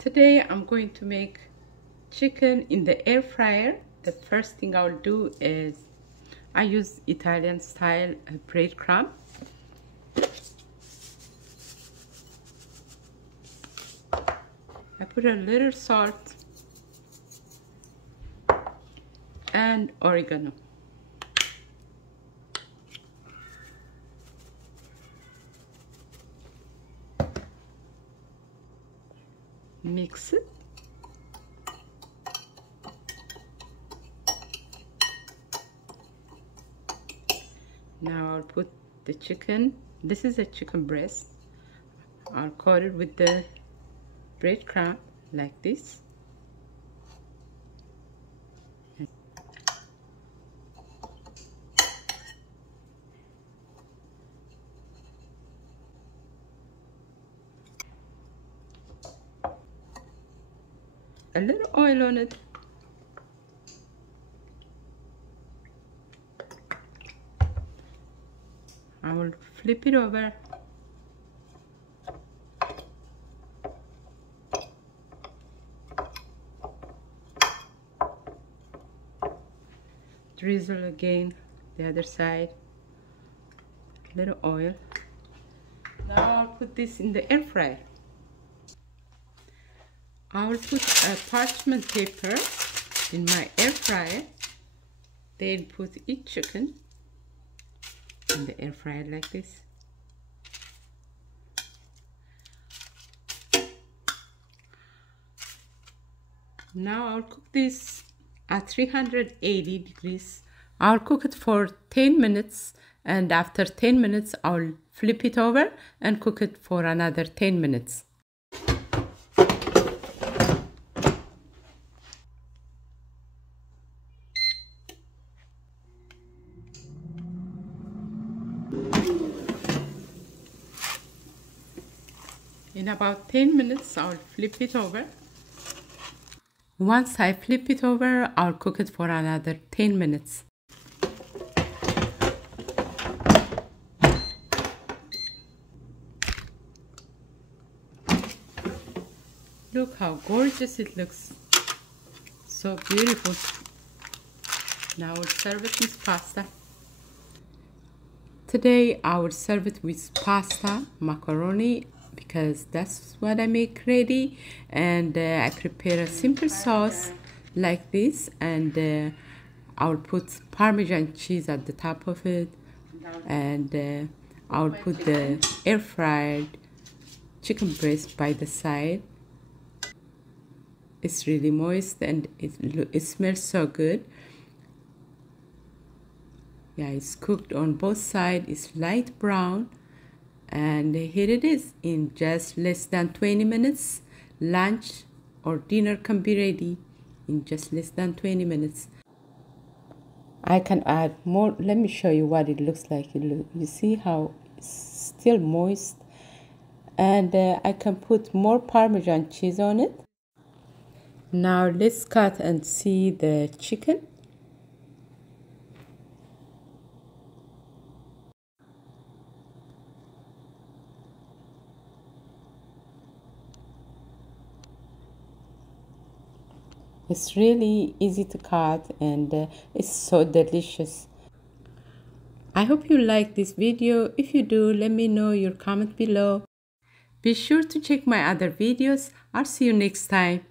Today I'm going to make chicken in the air fryer. The first thing I'll do is I use Italian style breadcrumb. I put a little salt and oregano. Mix it. Now I'll put the chicken. This is a chicken breast. I'll coat it with the breadcrumb like this. A little oil on it. I will flip it over. Drizzle again the other side. Little oil. Now I'll put this in the air fryer. I will put a parchment paper in my air fryer. Then put each chicken in the air fryer like this. Now I'll cook this at 380 degrees. I'll cook it for 10 minutes, and after 10 minutes I'll flip it over and cook it for another 10 minutes. In about 10 minutes, I'll flip it over. Once I flip it over, I'll cook it for another 10 minutes. Look how gorgeous it looks. So beautiful. Now I'll serve it with pasta. Today I will serve it with pasta, macaroni, because that's what I make ready, and I prepare a simple sauce like this, and I'll put Parmesan cheese at the top of it, and I'll put the air fried chicken breast by the side. It's really moist and it smells so good. Yeah, it's cooked on both sides. It's light brown. And here it is. In just less than 20 minutes, lunch or dinner can be ready in just less than 20 minutes. I can add more. Let me show you what it looks like. You see how it's still moist. And I can put more Parmesan cheese on it. Now let's cut and see the chicken. It's really easy to cut, and it's so delicious. I hope you like this video. If you do, let me know your comment below. Be sure to check my other videos. I'll see you next time.